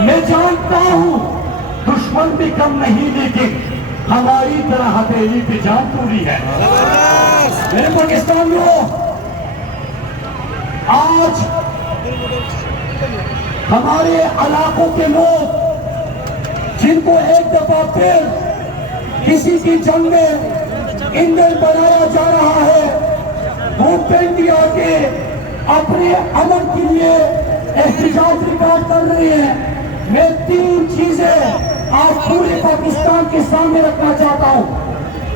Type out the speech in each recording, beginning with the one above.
میں جانتا ہوں دشمن بھی کم نہیں لیکن ہماری طرح ہتھیلی پہ جان توڑی ہے. میرے پاکستانیوں، آج ہمارے علاقوں کے لوگ جن کو ایک دفعہ پھر کسی کی جنگ میں ایندھن بنایا جا رہا ہے، وہ انڈیا کے اپنے امن کے لیے احتجاج ریکارڈ کر رہے ہیں. میں 3 چیزیں آج پورے پاکستان کے سامنے رکھنا چاہتا ہوں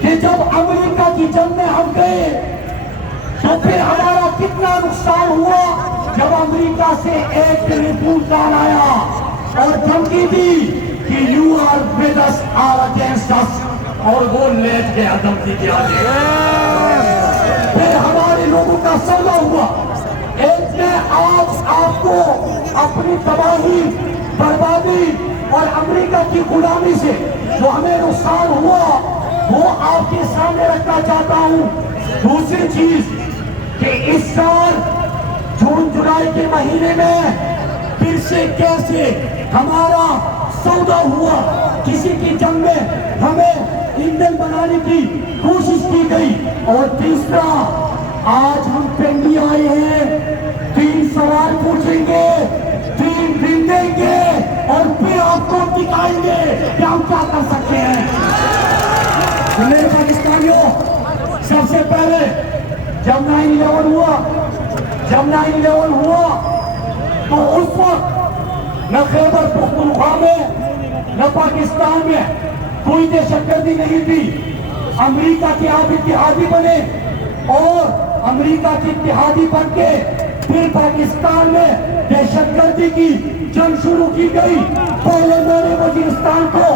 کہ جب امریکہ کی جنگ میں ہم گئے تو پھر ہمارا کتنا نقصان ہوا. جب امریکہ سے ایک رپورٹ کارڈ آیا اور دھمکی دی کہ you are with us or against us, اور وہ لیٹ کے دھمکی دیا پھر ہمارے لوگوں کا سودا ہوا. ایک میں آج آپ کو اپنی تباہی، بربادی اور امریکہ کی غلامی سے جو ہمیں نقصان ہوا وہ آپ کے سامنے رکھنا چاہتا ہوں. دوسری چیز کہ اس سال جون جولائی کے مہینے میں پھر سے کیسے ہمارا سودا ہوا، کسی کی جنگ میں ہمیں ایندھن بنانے کی کوشش کی گئی. اور تیسرا، آج ہم پنڈی آئے ہیں، 3 سوال پوچھیں گے، 3 دن دیں گے اور پھر آپ کو دکھائیں گے کہ ہم کیا کر سکتے ہیں. میرے پاکستانیوں، سب سے پہلے جب 9/11 ہوا تو اس وقت نہ خیبر پختونخوا میں نہ پاکستان میں کوئی دہشت گردی نہیں تھی. امریکہ کے آپ اتحادی بنے اور امریکہ کے اتحادی بن کے پھر پاکستان میں دہشت گردی کی جنگ شروع کی گئی. پہلے میں نے وزیرستان کو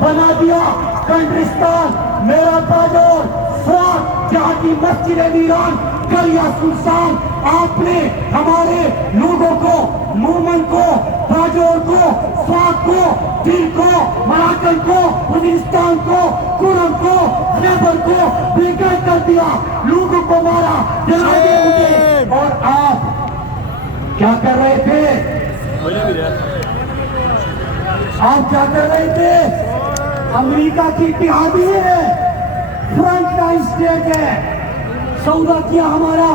بنا دیا کنٹریستان. میرا باجور سوات جہاں کی مسجد ویران کریا سنسان، آپ نے ہمارے لوگوں کو، مومن کو، باجور کو، سوات کو، دل کو، مراکل کو، وزیرستان کو، کرم کو، خیبر کو بےگھر کر دیا، لوگوں کو مارا، جنازے اٹھے. اور آپ کیا کر رہے تھے؟ آپ کیا کر رہے تھے؟ امریکہ کی اتحادی ہے، فرنٹ لائن اسٹیٹ ہے، سودا کیا ہمارا.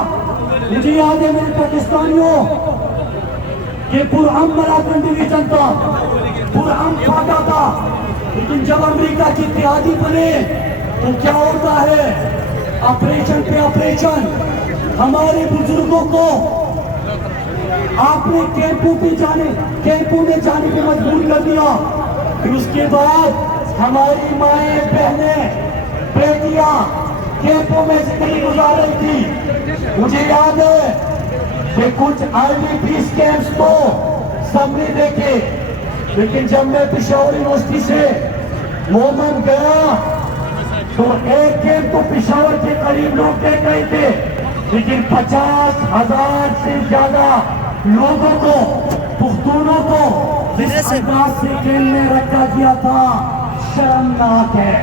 مجھے یاد ہے میرے پاکستانیوں کہ پرہم مراکن ڈویژن تھا، پرہم فاٹا تھا، لیکن جب امریکہ کی اتحادی بنے تو کیا ہوتا ہے؟ آپریشن پہ آپریشن. ہمارے بزرگوں کو آپ نے کیمپوں میں جانے پہ مجبور کر دیا. پھر اس کے بعد ہماری مائیں، بہنیں، بیٹیاں کیمپوں میں زندگی گزار رہی تھی. مجھے یاد ہے کہ کچھ IDPs کیمپس کو سب نے دیکھے، لیکن جب میں پشاور یونیورسٹی سے مومن گیا تو ایک کیمپ تو پشاور کے قریب لوگ دیکھ رہے تھے، لیکن 50,000 سے زیادہ لوگوں کو، پختونوں کو جس انداز سے کیمپ میں رکھا گیا تھا، شرمناک ہے.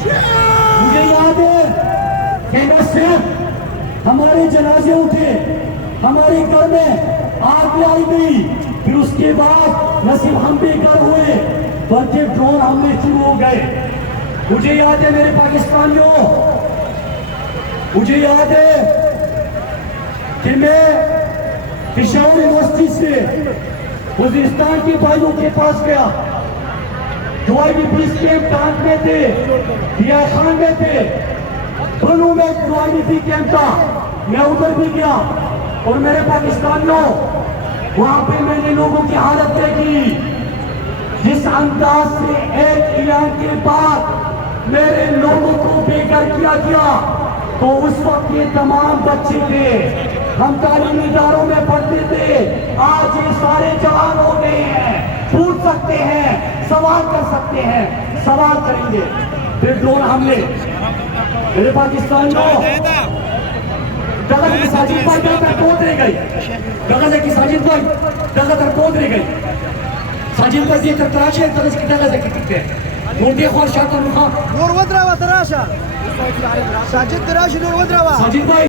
مجھے یاد ہے کہ نہ صرف ہمارے جنازے اٹھے، ہمارے گھر میں آگ لائی گئی، پھر اس کے بعد نہ صرف ہم بے گھر ہوئے بلکہ ڈرون حملے شروع ہو گئے. مجھے یاد ہے میرے پاکستانیوں، مجھے یاد ہے کہ میں پشاور یونیورسٹی سے وزیرستان کے بھائیوں کے پاس گیا جو IDPs کیمپ ٹانک میں تھے، دیا خان میں تھے، دونوں میں جو IDP کیمپ تھا. میں ادھر بھی گیا اور میرے پاکستانیوں وہاں پہ میں نے لوگوں کی حالت دیکھی. جس انداز سے ایک اعلان کے بعد میرے لوگوں کو بے گھر کیا گیا، تو اس وقت یہ تمام بچے تھے، ہم تعلیمی اداروں میں پڑھتے تھے، آج یہ سارے جوان ہو گئے ہیں، پوچھ سکتے ہیں، سوال کر سکتے ہیں، سوال کریں گے. پھر ڈرون حملے. میرے پاکستانیوں، ڈگہ کی ساجد بھائی ڈگہ تر کود رہ گئی، ڈگہ کی ساجد بھائی ڈگہ تر کود رہ گئی. ساجد بھائی دیکھ کر تراشے ڈگہ سے ڈگہ سے کٹتے ہیں. نوٹے خوار شاکر رخا نور ودراوا تراشا ساجد تراشی نور ودراوا ساجد بھائی